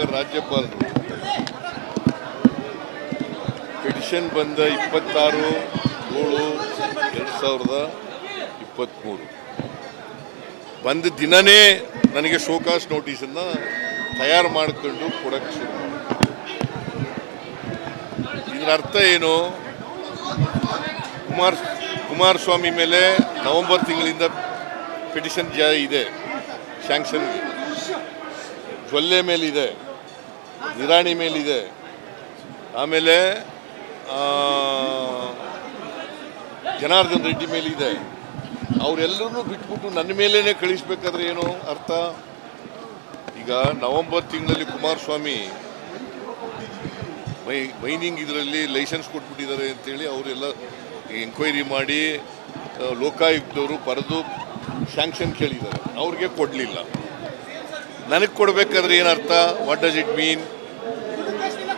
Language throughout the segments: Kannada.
ರಾಜ್ಯಪಾಲರು ಪೆಟಿಷನ್ ಬಂದ ಇಪ್ಪತ್ತಾರು, ಏಳು, ಎರಡು ಸಾವಿರದ ಇಪ್ಪತ್ತ್ಮೂರು ಬಂದ ದಿನನೇ ನನಗೆ ಶೋಕಾಸ್ ನೋಟಿಸನ್ನು ತಯಾರು ಮಾಡಿಕೊಂಡು ಕೊಡಕ್ಕೆ ಶುರು. ಇದರ ಅರ್ಥ ಏನು? ಕುಮಾರ್, ಕುಮಾರಸ್ವಾಮಿ ಮೇಲೆ ನವೆಂಬರ್ ತಿಂಗಳಿಂದ ಪಿಟಿಷನ್ ಜ ಇದೆ ಶಾಂಕ್ಷನ್ ಜೊಲ್ಲೆ ಮೇಲಿದೆ. ನಿರಾಣಿ ಮೇಲಿದೆ. ಆಮೇಲೆ ಜನಾರ್ದನ್ ರೆಡ್ಡಿ ಮೇಲಿದೆ. ಅವರೆಲ್ಲರೂ ಬಿಟ್ಬಿಟ್ಟು ನನ್ನ ಮೇಲೇ ಕಳಿಸ್ಬೇಕಾದ್ರೆ ಏನು ಅರ್ಥ? ಈಗ ನವೆಂಬರ್ ತಿಂಗಳಲ್ಲಿ ಕುಮಾರಸ್ವಾಮಿ ಮೈ, ಮೈನಿಂಗ್ ಇದರಲ್ಲಿ ಲೈಸೆನ್ಸ್ ಕೊಟ್ಬಿಟ್ಟಿದ್ದಾರೆ ಅಂತೇಳಿ ಅವರೆಲ್ಲ ಎಂಕ್ವೈರಿ ಮಾಡಿ ಲೋಕಾಯುಕ್ತವರು ಬರೆದು ಶಾಂಕ್ಷನ್ ಕೇಳಿದ್ದಾರೆ. ಅವ್ರಿಗೆ ಕೊಡಲಿಲ್ಲ. ನನಗೆ ಕೊಡಬೇಕಾದ್ರೆ ಏನರ್ಥ? What does it mean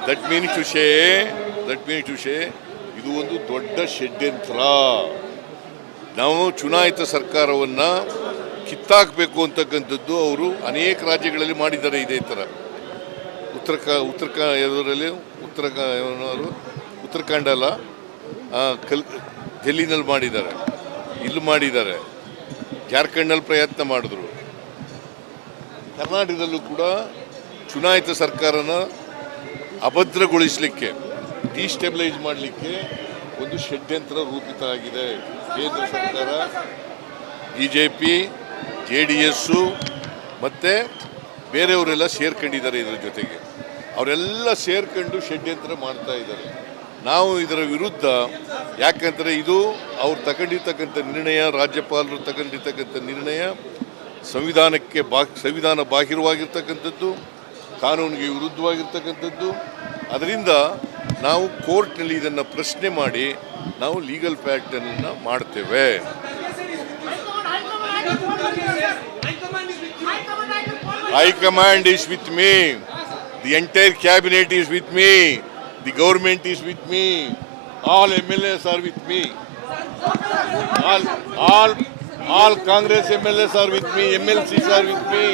that mean to say that mean to say ಇದು ಒಂದು ದೊಡ್ಡ ಷಡ್ಯಂತ್ರ. ನಾವು ಚುನಾಯಿತ ಸರ್ಕಾರವನ್ನು ಕಿತ್ತಾಕಬೇಕು ಅಂತಕ್ಕಂಥದ್ದು ಅವರು ಅನೇಕ ರಾಜ್ಯಗಳಲ್ಲಿ ಮಾಡಿದ್ದಾರೆ ಇದೇ ಥರ. ಉತ್ತರ ಕ, ಉತ್ತರ ಇದರಲ್ಲಿ ಉತ್ತರ ಉತ್ತರಾಖಂಡ ಅಲ್ಲ? ಕಲ್, ಡೆಲ್ಲಿನಲ್ಲಿ ಮಾಡಿದ್ದಾರೆ. ಇಲ್ಲಿ ಮಾಡಿದ್ದಾರೆ. ಜಾರ್ಖಂಡ್ನಲ್ಲಿ ಪ್ರಯತ್ನ ಮಾಡಿದ್ರು. ಕರ್ನಾಟಕದಲ್ಲೂ ಕೂಡ ಚುನಾಯಿತ ಸರ್ಕಾರನ ಅಭದ್ರಗೊಳಿಸಲಿಕ್ಕೆ, ಡಿಸ್ಟೆಬಿಲೈಸ್ ಮಾಡಲಿಕ್ಕೆ ಒಂದು ಷಡ್ಯಂತ್ರ ರೂಪಿತ ಆಗಿದೆ ಕೇಂದ್ರ ಸರ್ಕಾರ B J P J D S ಮತ್ತು ಬೇರೆಯವರೆಲ್ಲ ಸೇರ್ಕೊಂಡಿದ್ದಾರೆ ಇದರ ಜೊತೆಗೆ. ಅವರೆಲ್ಲ ಸೇರ್ಕೊಂಡು ಷಡ್ಯಂತ್ರ ಮಾಡ್ತಾ ಇದ್ದಾರೆ. ನಾವು ಇದರ ವಿರುದ್ಧ, ಯಾಕಂದರೆ ಇದು ಅವ್ರು ತಗೊಂಡಿರ್ತಕ್ಕಂಥ ನಿರ್ಣಯ, ರಾಜ್ಯಪಾಲರು ತಗೊಂಡಿರ್ತಕ್ಕಂಥ ನಿರ್ಣಯ, ಸಂವಿಧಾನಕ್ಕೆ ಬಾ, ಸಂವಿಧಾನ ಬಾಹಿರವಾಗಿರ್ತಕ್ಕಂಥದ್ದು. ಕಾನೂನಿಗೆ ವಿರುದ್ಧವಾಗಿರ್ತಕ್ಕಂಥದ್ದು. ಅದರಿಂದ ನಾವು ಕೋರ್ಟ್ನಲ್ಲಿ ಇದನ್ನು ಪ್ರಶ್ನೆ ಮಾಡಿ ನಾವು ಲೀಗಲ್ ಪ್ಯಾಟರ್ನನ್ನು ಮಾಡ್ತೇವೆ. High command is with me the entire cabinet is with me the government is with me all M L As are with me all all all Congress M L As are with me M L Cs are with me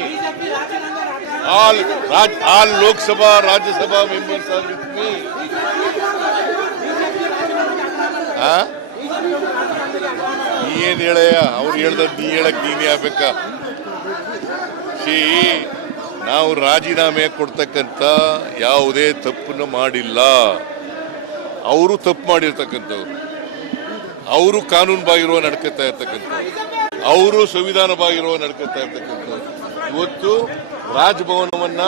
all ರಾಜ್, all Lok Sabha, Rajya Sabha members with me ಏನ್ ಹೇಳಯ್ಯ? ಅವ್ರು ಹೇಳ್ದ ನೀ ಹೇಳಕ್ ನೀನೇ ಆಗ್ಬೇಕ. ಶ್ರೀ ನಾವು ರಾಜೀನಾಮೆ ಕೊಡ್ತಕ್ಕಂಥ ಯಾವುದೇ ತಪ್ಪನ್ನು ಮಾಡಿಲ್ಲ. ಅವರು ತಪ್ಪು ಮಾಡಿರ್ತಕ್ಕಂಥವ್ರು. ಅವರು ಕಾನೂನು ಬಾಗಿರುವ ನಡ್ಕೊತಾ ಇರ್ತಕ್ಕಂಥವ್ರು. ಅವರು ಸಂವಿಧಾನ ಬಾಗಿರುವ ನಡ್ಕೊತಾ ಇರ್ತಕ್ಕಂಥವ್ರು. ಇವತ್ತು ರಾಜಭವನವನ್ನ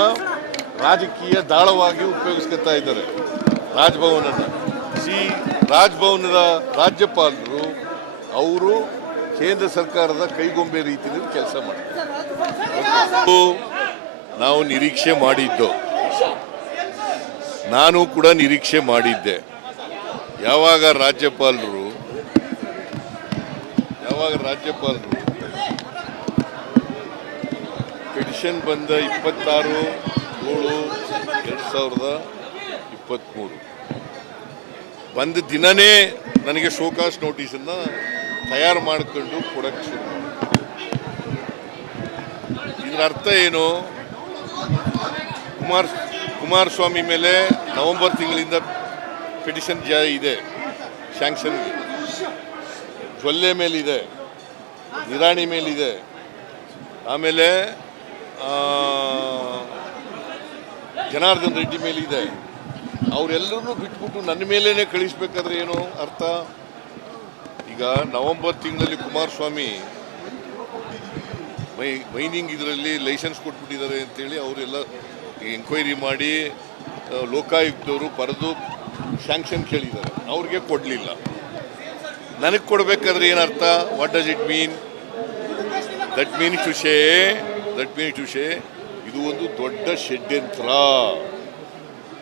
ರಾಜಕೀಯ ದಾಳವಾಗಿ ಉಪಯೋಗಿಸ್ಕೊತಾ ಇದ್ದಾರೆ. ರಾಜಭವನನ್ನ. ಸಿ ರಾಜಭವನದ ರಾಜ್ಯಪಾಲರು ಅವರು ಕೇಂದ್ರ ಸರ್ಕಾರದ ಕೈಗೊಂಬೆ ರೀತಿಯಲ್ಲಿ ಕೆಲಸ ಮಾಡ್ತಾರೆ ನಾವು ನಿರೀಕ್ಷೆ ಮಾಡಿದ್ದು. ನಾನು ಕೂಡ ನಿರೀಕ್ಷೆ ಮಾಡಿದ್ದೆ. ಯಾವಾಗ ರಾಜ್ಯಪಾಲರು ಯಾವಾಗ ರಾಜ್ಯಪಾಲರು ಪೆಟಿಷನ್ ಬಂದ ಇಪ್ಪತ್ತಾರು, ಏಳು, ಎರಡು ಸಾವಿರದ ಇಪ್ಪತ್ತ್ಮೂರು ಬಂದ ದಿನನೇ ನನಗೆ ಶೋಕಾಸ್ ನೋಟಿಸನ್ನು ತಯಾರು ಮಾಡಿಕೊಂಡು ಕೊಡಕ್ಕೆ ಶುರು. ಇದರ ಅರ್ಥ ಏನು? ಕುಮಾರ್, ಕುಮಾರಸ್ವಾಮಿ ಮೇಲೆ ನವೆಂಬರ್ ತಿಂಗಳಿಂದ ಪಿಟಿಷನ್ ಜ ಇದೆ ಶ್ಯಾಂಕ್ಷನ್ ಜೊಲ್ಲೆ ಮೇಲಿದೆ, ನಿರಾಣಿ ಮೇಲಿದೆ. ಆಮೇಲೆ ಜನಾರ್ದನ್ ರೆಡ್ಡಿ ಮೇಲಿದೆ. ಅವರೆಲ್ಲರೂ ಬಿಟ್ಬಿಟ್ಟು ನನ್ನ ಮೇಲೇ ಕಳಿಸ್ಬೇಕಾದ್ರೆ ಏನು ಅರ್ಥ? ಈಗ ನವೆಂಬರ್ ತಿಂಗಳಲ್ಲಿ ಕುಮಾರಸ್ವಾಮಿ ಮೈ, ಮೈನಿಂಗ್ ಇದರಲ್ಲಿ ಲೈಸೆನ್ಸ್ ಕೊಟ್ಬಿಟ್ಟಿದ್ದಾರೆ ಅಂತೇಳಿ ಅವರೆಲ್ಲ ಎಂಕ್ವೈರಿ ಮಾಡಿ ಲೋಕಾಯುಕ್ತವರು ಬರೆದು ಶಾಂಕ್ಷನ್ ಕೇಳಿದ್ದಾರೆ. ಅವ್ರಿಗೆ ಕೊಡಲಿಲ್ಲ. ನನಗೆ ಕೊಡಬೇಕಾದ್ರೆ ಏನರ್ಥ what does it mean that mean to say that to say ಇದು ಒಂದು ದೊಡ್ಡ ಷಡ್ಯಂತ್ರ.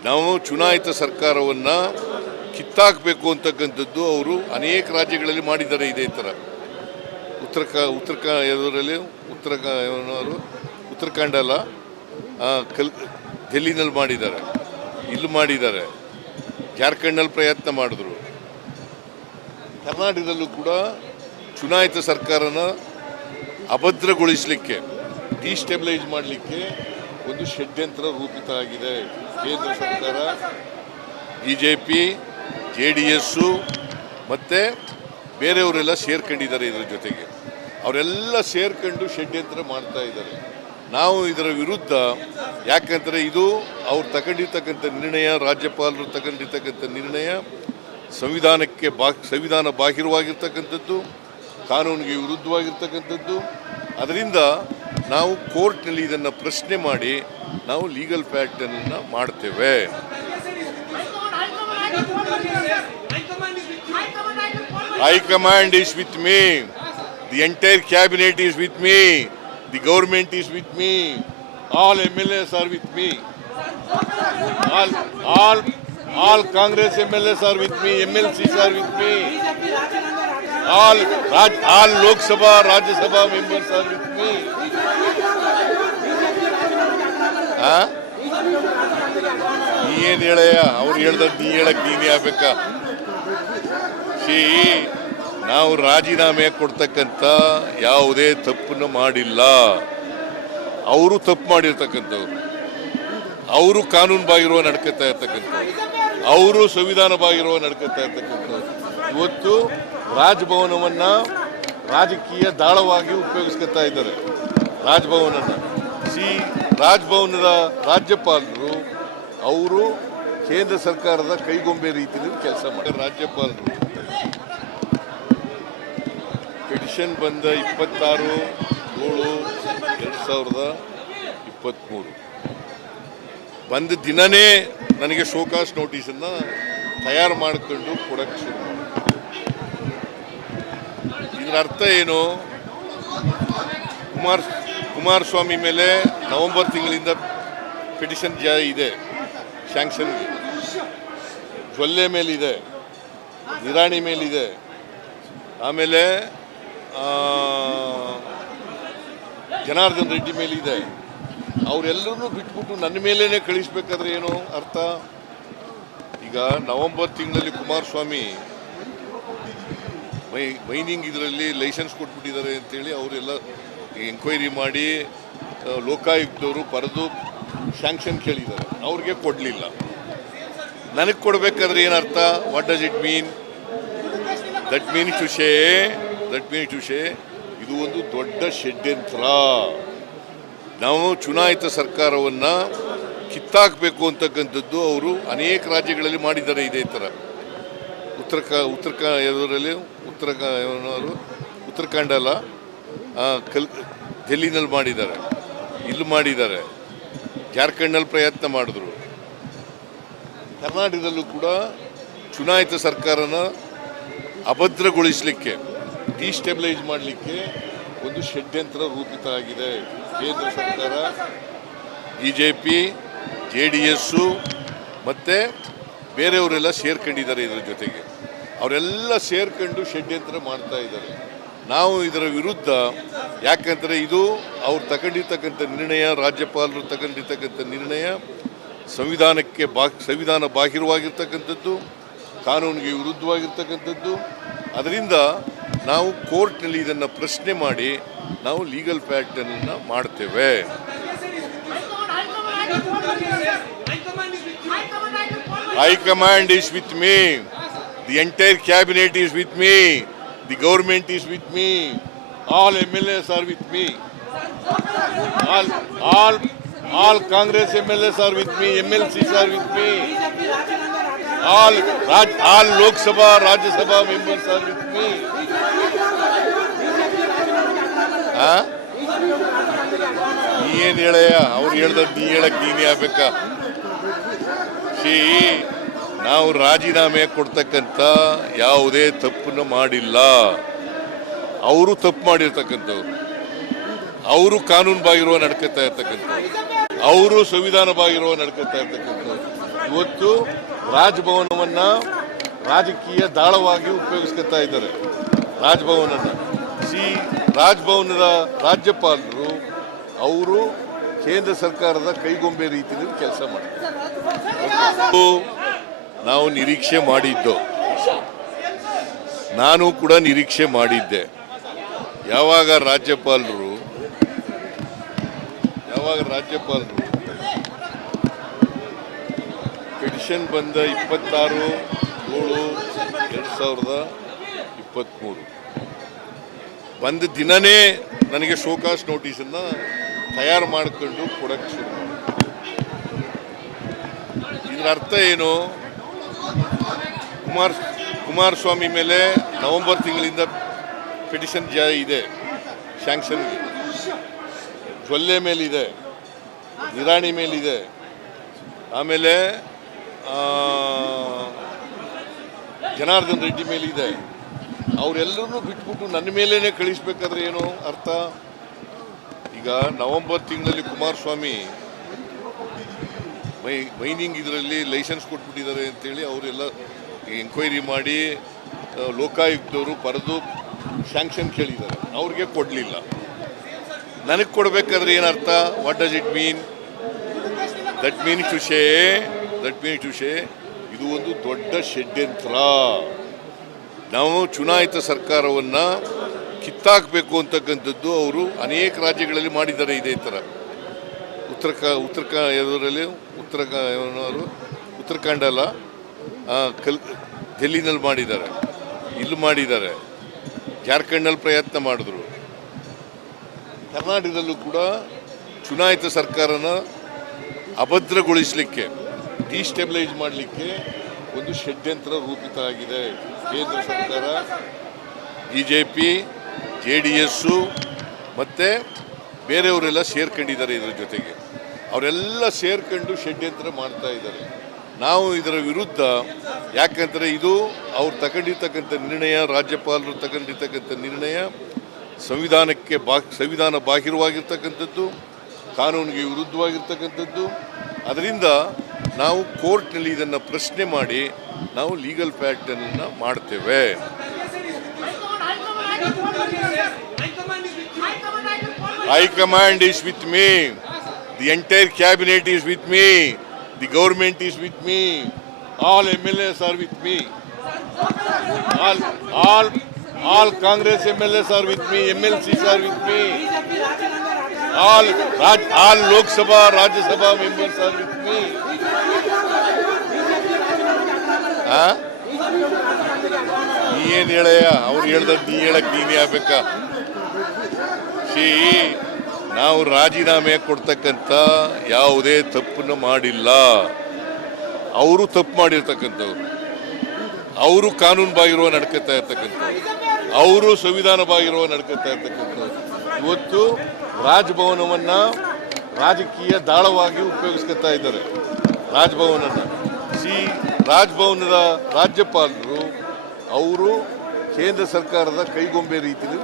ನಾವು ಚುನಾಯಿತ ಸರ್ಕಾರವನ್ನು ಕಿತ್ತಾಕಬೇಕು ಅಂತಕ್ಕಂಥದ್ದು ಅವರು ಅನೇಕ ರಾಜ್ಯಗಳಲ್ಲಿ ಮಾಡಿದ್ದಾರೆ ಇದೇ ಥರ. ಉತ್ತರ ಕ ಉತ್ತರ ಕ ಇದರಲ್ಲಿ ಉತ್ತರ ಉತ್ತರಾಖಂಡ ಅಲ್ಲ. ಕಲ್ ಡೆಲ್ಲಿನಲ್ಲಿ ಮಾಡಿದ್ದಾರೆ. ಇಲ್ಲಿ ಮಾಡಿದ್ದಾರೆ. ಜಾರ್ಖಂಡ್ನಲ್ಲಿ ಪ್ರಯತ್ನ ಮಾಡಿದ್ರು. ಕರ್ನಾಟಕದಲ್ಲೂ ಕೂಡ ಚುನಾಯಿತ ಸರ್ಕಾರನ ಅಭದ್ರಗೊಳಿಸಲಿಕ್ಕೆ ಡಿಸ್ಟೆಬಿಲೈಸ್ ಮಾಡಲಿಕ್ಕೆ ಒಂದು ಷಡ್ಯಂತ್ರ ರೂಪಿತ ಆಗಿದೆ. ಕೇಂದ್ರ ಸರ್ಕಾರ B J P J D S ಮತ್ತು ಬೇರೆಯವರೆಲ್ಲ ಸೇರ್ಕೊಂಡಿದ್ದಾರೆ ಇದರ ಜೊತೆಗೆ. ಅವರೆಲ್ಲ ಸೇರ್ಕೊಂಡು ಷಡ್ಯಂತ್ರ ಮಾಡ್ತಾ ಇದ್ದಾರೆ. ನಾವು ಇದರ ವಿರುದ್ಧ ಯಾಕಂದರೆ ಇದು ಅವ್ರು ತಗೊಂಡಿರ್ತಕ್ಕಂಥ ನಿರ್ಣಯ, ರಾಜ್ಯಪಾಲರು ತಗೊಂಡಿರ್ತಕ್ಕಂಥ ನಿರ್ಣಯ, ಸಂವಿಧಾನಕ್ಕೆ ಬಾ, ಸಂವಿಧಾನ ಬಾಹಿರವಾಗಿರ್ತಕ್ಕಂಥದ್ದು, ಕಾನೂನಿಗೆ ವಿರುದ್ಧವಾಗಿರ್ತಕ್ಕಂಥದ್ದು. ಅದರಿಂದ ನಾವು ಕೋರ್ಟ್ನಲ್ಲಿ ಇದನ್ನು ಪ್ರಶ್ನೆ ಮಾಡಿ ನಾವು ಲೀಗಲ್ ಪ್ಯಾಟರ್ನನ್ನು ಮಾಡ್ತೇವೆ. High command is with me the entire cabinet is with me the government is with me all M L As are with me all all all Congress M L As are with me M L C are with me all all Lok Sabha Rajya Sabha members are with me ಏನ್ ಹೇಳಯ್ಯ? ಅವ್ರು ಹೇಳ್ದದ್ ನೀ ಹೇಳಕ್ ನೀನೇ ಆಗ್ಬೇಕಾ. ಶ್ರೀ ನಾವು ರಾಜೀನಾಮೆ ಕೊಡ್ತಕ್ಕಂತ ಯಾವುದೇ ತಪ್ಪನ್ನು ಮಾಡಿಲ್ಲ. ಅವರು ತಪ್ಪು ಮಾಡಿರ್ತಕ್ಕಂಥವ್ರು. ಅವರು ಕಾನೂನು ಬಾಗಿರುವ ನಡ್ಕೊತಾ ಇರ್ತಕ್ಕಂಥವ್ರು. ಅವರು ಸಂವಿಧಾನ ಬಾಗಿರುವ ನಡ್ಕೊತಾ ಇರ್ತಕ್ಕಂಥವ್ರು. ಇವತ್ತು ರಾಜಭವನವನ್ನ ರಾಜಕೀಯ ದಾಳವಾಗಿ ಉಪಯೋಗಿಸ್ಕೊತಾ ಇದ್ದಾರೆ. ರಾಜಭವನನ್ನ. ಸಿ ರಾಜಭವನದ ರಾಜ್ಯಪಾಲರು, ಅವರು ಕೇಂದ್ರ ಸರ್ಕಾರದ ಕೈಗೊಂಬೆ ರೀತಿಯಲ್ಲಿ ಕೆಲಸ ಮಾಡ್ತಾರೆ ರಾಜ್ಯಪಾಲರು, ಪೆಟಿಷನ್ ಬಂದ ಇಪ್ಪತ್ತಾರು, ಏಳು, ಎರಡು ಸಾವಿರದ ಇಪ್ಪತ್ತ್ಮೂರು ಬಂದ ದಿನನೇ ನನಗೆ ಶೋಕಾಸ್ ನೋಟಿಸನ್ನು ತಯಾರು ಮಾಡಿಕೊಂಡು ಕೊಡಕ್ಕೆ ಶುರು ಇದರ ಅರ್ಥ ಏನು? ಕುಮಾರ್ ಕುಮಾರಸ್ವಾಮಿ ಮೇಲೆ ನವೆಂಬರ್ ತಿಂಗಳಿಂದ ಪಿಟಿಷನ್ ಜಾ ಇದೆ ಸ್ಯಾಂಕ್ಷನ್ ಜೊಲ್ಲೆ ಮೇಲಿದೆ, ನಿರಾಣಿ ಮೇಲಿದೆ. ಆಮೇಲೆ ಜನಾರ್ದನ್ ರೆಡ್ಡಿ ಮೇಲಿದೆ. ಅವರೆಲ್ಲರೂ ಬಿಟ್ಬಿಟ್ಟು ನನ್ನ ಮೇಲೇ ಕಳಿಸ್ಬೇಕಾದ್ರೆ ಏನು ಅರ್ಥ? ಈಗ ನವೆಂಬರ್ ತಿಂಗಳಲ್ಲಿ ಕುಮಾರಸ್ವಾಮಿ ಮೈ ಮೈನಿಂಗ್ ಇದರಲ್ಲಿ ಲೈಸೆನ್ಸ್ ಕೊಟ್ಬಿಟ್ಟಿದ್ದಾರೆ ಅಂತೇಳಿ ಅವರೆಲ್ಲ ಎಂಕ್ವೈರಿ ಮಾಡಿ ಲೋಕಾಯುಕ್ತವರು ಬರೆದು ಸ್ಯಾಂಕ್ಷನ್ ಕೇಳಿದ್ದಾರೆ. ಅವ್ರಿಗೆ ಕೊಡಲಿಲ್ಲ. ನನಗೆ ಕೊಡಬೇಕಾದ್ರೆ ಏನರ್ಥ? What does it mean that mean to say that mean to say ಇದು ಒಂದು ದೊಡ್ಡ ಷಡ್ಯಂತ್ರ. ನಾವು ಚುನಾಯಿತ ಸರ್ಕಾರವನ್ನು ಕಿತ್ತಾಕಬೇಕು ಅಂತಕ್ಕಂಥದ್ದು ಅವರು ಅನೇಕ ರಾಜ್ಯಗಳಲ್ಲಿ ಮಾಡಿದ್ದಾರೆ ಇದೇ ಥರ. ಉತ್ತರ ಉತ್ತರ ಕ ಇದರಲ್ಲಿ ಉತ್ತರ ಕ ಏನವರು ಉತ್ತರಾಖಂಡ ಅಲ್ಲ. ಕಲ್ ಡೆಲ್ಲಿನಲ್ಲಿ ಮಾಡಿದ್ದಾರೆ. ಇಲ್ಲಿ ಮಾಡಿದ್ದಾರೆ. ಜಾರ್ಖಂಡ್ನಲ್ಲಿ ಪ್ರಯತ್ನ ಮಾಡಿದ್ರು. ಕರ್ನಾಟಕದಲ್ಲೂ ಕೂಡ ಚುನಾಯಿತ ಸರ್ಕಾರನ ಅಭದ್ರಗೊಳಿಸಲಿಕ್ಕೆ, ಡಿಸ್ಟೆಬಿಲೈಸ್ ಮಾಡಲಿಕ್ಕೆ ಒಂದು ಷಡ್ಯಂತ್ರ ರೂಪಿತ ಆಗಿದೆ. ಕೇಂದ್ರ ಸರ್ಕಾರ B J P J D S, ಮತ್ತು ಬೇರೆಯವರೆಲ್ಲ ಸೇರ್ಕೊಂಡಿದ್ದಾರೆ ಇದರ ಜೊತೆಗೆ. ಅವರೆಲ್ಲ ಸೇರ್ಕೊಂಡು ಷಡ್ಯಂತ್ರ ಮಾಡ್ತಾ ಇದ್ದಾರೆ. ನಾವು ಇದರ ವಿರುದ್ಧ, ಯಾಕಂದರೆ ಇದು ಅವ್ರು ತಗೊಂಡಿರ್ತಕ್ಕಂಥ ನಿರ್ಣಯ, ರಾಜ್ಯಪಾಲರು ತಗೊಂಡಿರ್ತಕ್ಕಂಥ ನಿರ್ಣಯ, ಸಂವಿಧಾನಕ್ಕೆ ಬಾ, ಸಂವಿಧಾನ ಬಾಹಿರವಾಗಿರ್ತಕ್ಕಂಥದ್ದು, ಕಾನೂನಿಗೆ ವಿರುದ್ಧವಾಗಿರ್ತಕ್ಕಂಥದ್ದು. ಅದರಿಂದ ನಾವು ಕೋರ್ಟ್ನಲ್ಲಿ ಇದನ್ನು ಪ್ರಶ್ನೆ ಮಾಡಿ ನಾವು ಲೀಗಲ್ ಪ್ಯಾಟನನ್ನು ಮಾಡ್ತೇವೆ. High command is with me the entire cabinet is with me the government is with me all M L As are with me all all all Congress M L As are with me M L Cs are with me all ರಾಜ್ all Lok Sabha Rajya Sabha members are with me ಏನು ಹೇಳಯ್ಯ? ಅವ್ರು ಹೇಳ್ದದ್ ನೀ ಹೇಳಕ್ ನೀನೇ ಆಗ್ಬೇಕಾ? ಸಿ ನಾವು ರಾಜೀನಾಮೆ ಕೊಡ್ತಕ್ಕಂಥ ಯಾವುದೇ ತಪ್ಪನ್ನು ಮಾಡಿಲ್ಲ. ಅವರು ತಪ್ಪು ಮಾಡಿರ್ತಕ್ಕಂಥವ್ರು. ಅವರು ಕಾನೂನು ಬಾಗಿರುವ ನಡ್ಕೊತಾ ಇರ್ತಕ್ಕಂಥವ್ರು. ಅವರು ಸಂವಿಧಾನ ಬಾಗಿರುವ ನಡ್ಕೊತಾ ಇರ್ತಕ್ಕಂಥವ್ರು. ಇವತ್ತು ರಾಜಭವನವನ್ನ ರಾಜಕೀಯ ದಾಳವಾಗಿ ಉಪಯೋಗಿಸ್ಕೊತಾ ಇದ್ದಾರೆ. ರಾಜಭವನನ್ನ. ಸಿ ರಾಜಭವನದ ರಾಜ್ಯಪಾಲರು, ಅವರು ಕೇಂದ್ರ ಸರ್ಕಾರದ ಕೈಗೊಂಬೆ ರೀತಿಯಲ್ಲಿ ಕೆಲಸ ಮಾಡ್ತಾರೆ. ನಾವು ನಿರೀಕ್ಷೆ ಮಾಡಿದ್ದು. ನಾನು ಕೂಡ ನಿರೀಕ್ಷೆ ಮಾಡಿದ್ದೆ. ಯಾವಾಗ ರಾಜ್ಯಪಾಲರು ಯಾವಾಗ ರಾಜ್ಯಪಾಲರು ಪೆಟಿಷನ್ ಬಂದ ಇಪ್ಪತ್ತಾರು ಏಳು ಎರಡು ಸಾವಿರದ ಇಪ್ಪತ್ತ್ಮೂರು ಬಂದ ದಿನನೇ ನನಗೆ ಶೋಕಾಸ್ ನೋಟಿಸನ್ನು ತಯಾರು ಮಾಡಿಕೊಂಡು ಕೊಡೋಕ್ಕೆ ಶುರು ಇದರ ಅರ್ಥ ಏನು? ಕುಮಾರ್, ಕುಮಾರಸ್ವಾಮಿ ಮೇಲೆ ನವೆಂಬರ್ ತಿಂಗಳಿಂದ ಪಿಟಿಷನ್ ಜ ಇದೆ ಶಾಂಕ್ಷನ್ ಜೊಲ್ಲೆ ಮೇಲಿದೆ, ನಿರಾಣಿ ಮೇಲಿದೆ. ಆಮೇಲೆ ಜನಾರ್ದನ್ ರೆಡ್ಡಿ ಮೇಲಿದೆ. ಅವರೆಲ್ಲರನ್ನೂ ಬಿಟ್ಬಿಟ್ಟು ನನ್ನ ಮೇಲೇ ಕಳಿಸ್ಬೇಕಾದ್ರೆ ಏನು ಅರ್ಥ? ಈಗ ನವೆಂಬರ್ ತಿಂಗಳಲ್ಲಿ ಕುಮಾರಸ್ವಾಮಿ ಮೈ, ಮೈನಿಂಗ್ ಇದರಲ್ಲಿ ಲೈಸೆನ್ಸ್ ಕೊಟ್ಬಿಟ್ಟಿದ್ದಾರೆ ಅಂತೇಳಿ ಅವರೆಲ್ಲ ಎಂಕ್ವೈರಿ ಮಾಡಿ ಲೋಕಾಯುಕ್ತವರು ಬರೆದು ಶಾಂಕ್ಷನ್ ಕೇಳಿದ್ದಾರೆ. ಅವ್ರಿಗೆ ಕೊಡಲಿಲ್ಲ. ನನಗೆ ಕೊಡಬೇಕಾದ್ರೆ ಏನರ್ಥ? What does it mean that mean to say that mean to say ಇದು ಒಂದು ದೊಡ್ಡ ಷಡ್ಯಂತ್ರ. ನಾವು ಚುನಾಯಿತ ಸರ್ಕಾರವನ್ನು ಕಿತ್ತಾಕಬೇಕು ಅಂತಕ್ಕಂಥದ್ದು ಅವರು ಅನೇಕ ರಾಜ್ಯಗಳಲ್ಲಿ ಮಾಡಿದ್ದಾರೆ ಇದೇ ಥರ. ಉತ್ತರ ಉತ್ತರ ಕ ಇದರಲ್ಲಿ ಉತ್ತರ ಏನವರು ಉತ್ತರಾಖಂಡ ಅಲ್ಲ ಕಲ್, ಡೆಲ್ಲಿನಲ್ಲಿ ಮಾಡಿದ್ದಾರೆ. ಇಲ್ಲಿ ಮಾಡಿದ್ದಾರೆ. ಜಾರ್ಖಂಡ್ನಲ್ಲಿ ಪ್ರಯತ್ನ ಮಾಡಿದ್ರು. ಕರ್ನಾಟಕದಲ್ಲೂ ಕೂಡ ಚುನಾಯಿತ ಸರ್ಕಾರನ ಅಭದ್ರಗೊಳಿಸಲಿಕ್ಕೆ, ಡಿಸ್ಟೆಬಿಲೈಸ್ ಮಾಡಲಿಕ್ಕೆ ಒಂದು ಷಡ್ಯಂತ್ರ ರೂಪಿತ ಆಗಿದೆ. ಕೇಂದ್ರ ಸರ್ಕಾರ B J P J D S, ಮತ್ತು ಬೇರೆಯವರೆಲ್ಲ ಸೇರ್ಕೊಂಡಿದ್ದಾರೆ ಇದರ ಜೊತೆಗೆ. ಅವರೆಲ್ಲ ಸೇರ್ಕೊಂಡು ಷಡ್ಯಂತ್ರ ಮಾಡ್ತಾ ಇದ್ದಾರೆ. ನಾವು ಇದರ ವಿರುದ್ಧ ಯಾಕಂದರೆ ಇದು ಅವ್ರು ತಗೊಂಡಿರ್ತಕ್ಕಂಥ ನಿರ್ಣಯ, ರಾಜ್ಯಪಾಲರು ತಗೊಂಡಿರ್ತಕ್ಕಂಥ ನಿರ್ಣಯ, ಸಂವಿಧಾನಕ್ಕೆ ಬಾ, ಸಂವಿಧಾನ ಬಾಹಿರವಾಗಿರ್ತಕ್ಕಂಥದ್ದು, ಕಾನೂನಿಗೆ ವಿರುದ್ಧವಾಗಿರ್ತಕ್ಕಂಥದ್ದು. ಅದರಿಂದ ನಾವು ಕೋರ್ಟ್ನಲ್ಲಿ ಇದನ್ನು ಪ್ರಶ್ನೆ ಮಾಡಿ ನಾವು ಲೀಗಲ್ ಪ್ಯಾಟರ್ನನ್ನು ಮಾಡ್ತೇವೆ. High command is with me the entire cabinet is with me the government is with me all M L As are with me all all all Congress M L As are with me M L Cs are with me all ರಾಜ್ all Lok Sabha Rajya Sabha members are with me ಏನು ಹೇಳಯ್ಯ? ಅವ್ರು ಹೇಳ್ದದ್ದು ನೀ ಹೇಳಕ್ ನೀನೇ ಆಗ್ಬೇಕಾ? ಸಿ ನಾವು ರಾಜೀನಾಮೆ ಕೊಡ್ತಕ್ಕಂಥ ಯಾವುದೇ ತಪ್ಪನ್ನು ಮಾಡಿಲ್ಲ. ಅವರು ತಪ್ಪು ಮಾಡಿರ್ತಕ್ಕಂಥವ್ರು. ಅವರು ಕಾನೂನು ಬಾಗಿರುವ ನಡ್ಕೊತಾ ಇರ್ತಕ್ಕಂಥವ್ರು. ಅವರು ಸಂವಿಧಾನ ಬಾಗಿರುವ ನಡ್ಕೊತಾ ಇರ್ತಕ್ಕಂಥವ್ರು. ಇವತ್ತು ರಾಜಭವನವನ್ನ ರಾಜಕೀಯ ದಾಳವಾಗಿ ಉಪಯೋಗಿಸ್ಕೊತಾ ಇದ್ದಾರೆ. ರಾಜಭವನನ್ನ. ಸಿ ರಾಜಭವನದ ರಾಜ್ಯಪಾಲರು, ಅವರು ಕೇಂದ್ರ ಸರ್ಕಾರದ ಕೈಗೊಂಬೆ ರೀತಿಯಲ್ಲಿ